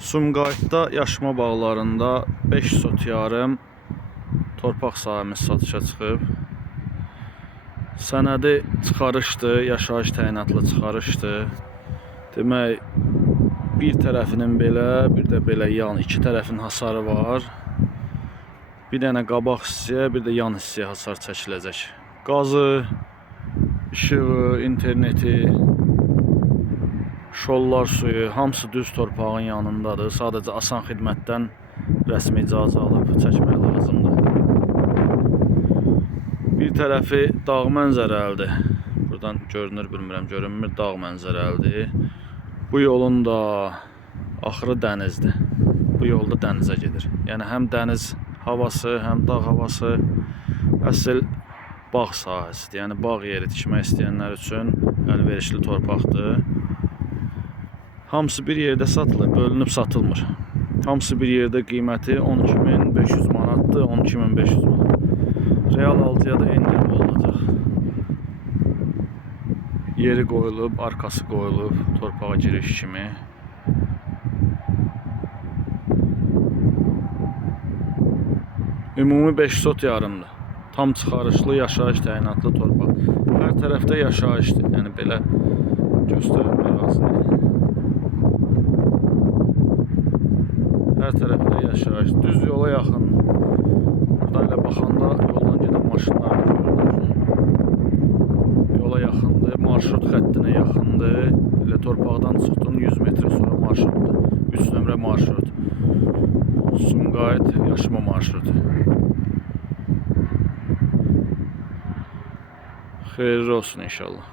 Sumqayıtda yaşma bağlarında 5 sot yarım torpaq sahəmiz satışa çıxıb. Sənədi çıxarışdı, yaşayış təyinatlı çıxarışdı. Demək, bir tərəfinin belə, bir də belə yan, iki tərəfin hasarı var. Bir dənə qabaq hissəyə, bir də yan hissəyə hasar çəkiləcək. Qazı, işığı, interneti, şollar suyu, hamısı düz torpağın yanındadır. Sadəcə asan xidmətdən rəsmi icazə alıb çəkmək lazımdır. Bir tərəfi dağ mənzərəlidir. Buradan görünür, bilmirəm, görünmür, dağ mənzərəlidir. Bu yolun da axırı dənizdir. Bu yolda dənizə gedir. Yəni həm dəniz havası, həm dağ havası, əsl bağ sahəsidir. Yəni bağ yeri tikmək istəyənlər üçün əlverişli torpaqdır. Hamısı bir yerdə satılır, bölünüb satılmır. Hamısı bir yerdə qiyməti 12.500 manatdır, 12.500 manat. Real 6-ya da endirim olunacaq. Yeri qoyulub, arkası qoyulub, torpağa giriş kimi. Ümumi 5 sot yarımdır. Tam çıxarışlı, yaşayış təyinatlı torpaq. Hər tərəfdə yaşayışdır. Yəni belə göstərim ərazini. Hər tərəfdə yaşayış. Düz yola yaxın. Buradan elə baxanda yoldan gedən maşınlar da görünür. Yola yaxındır, marşrut xəttinə yaxındır. Elə torpaqdan çıxdın 100 metr sonra marşrutdur. 3 nömrə marşrut. Sumqayıt yaşma marşrutu. Xeyirli olsun inşallah.